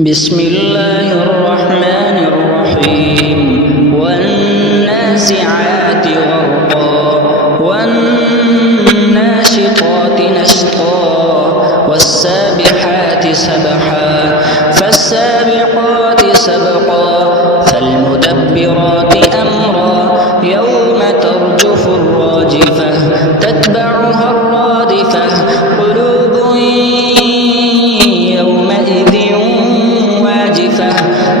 بسم الله الرحمن الرحيم والنازعات غرقا والناشطات نشطا والسابحات سبحا فالسابقات سبقا فالمدبرات أمرا يوم ترجف الراجفة تتبعها الرادفة قلوب يومئذ واجفة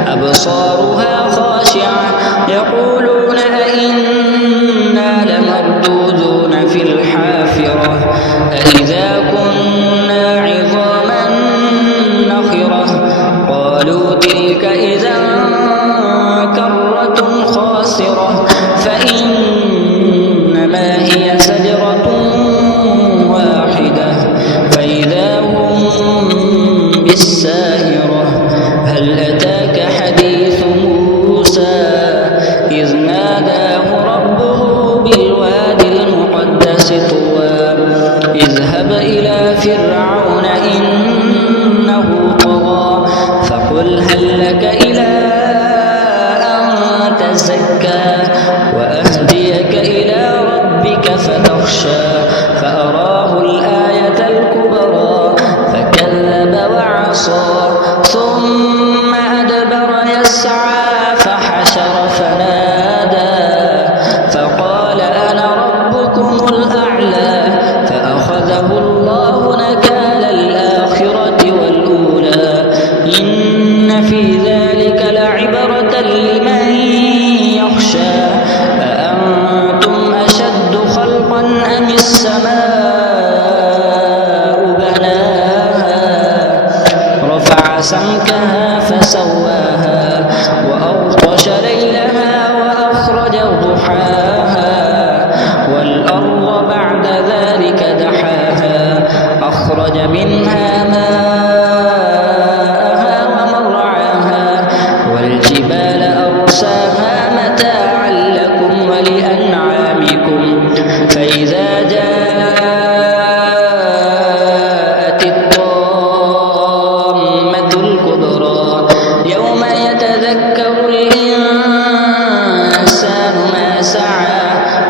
أبصارها خاشعة يقولون أئنا لمردودون في الحافرة أئذا كنا عظاما نخرة قالوا تلك إذا كرة خاسرة فإنما هي زجرة واحدة فإذا هم بالساهرة هل أتاك حديث موسى إذ ناداه ربه بالوادي المقدس طوى اذهب إلى فرعون إنه طغى فقل هل لك إلى أن تزكى وأهديك إلى ربك فتخشى فأراه الآية الكبرى فكذب وعصى ثم أدبر يسعى فحشر فنادى فقال أنا ربكم الأعلى فأخذه الله نكال الآخرة والأولى إن في ذلك لعبرة لمن يخشى أأنتم أشد خلقا أم السماء بناها رفع سمكها فسواها وأغطش ليلها وأخرج ضحاها والأرض بعد ذلك دحاها أخرج منها ماءها ومرعاها والجبال أرساها متاعا لكم ولأنعامكم فإذا جاءت الطامة الكبرى يوم يتذكر الإنسان ما سعى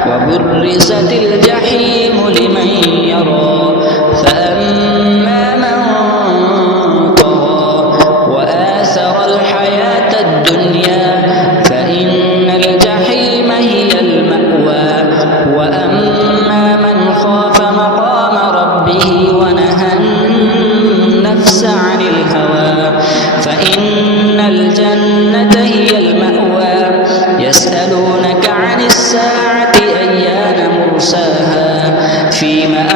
وبرزت الجحيم لمن يرى فأما من طغى وآثر الحياة الدنيا فإن الجحيم هي المأوى وأما من خاف مقام ربه ونهى النفس عن الهوى فإن الجنة هي المأوى يسألونك عن الساعة أيان مرساها فيما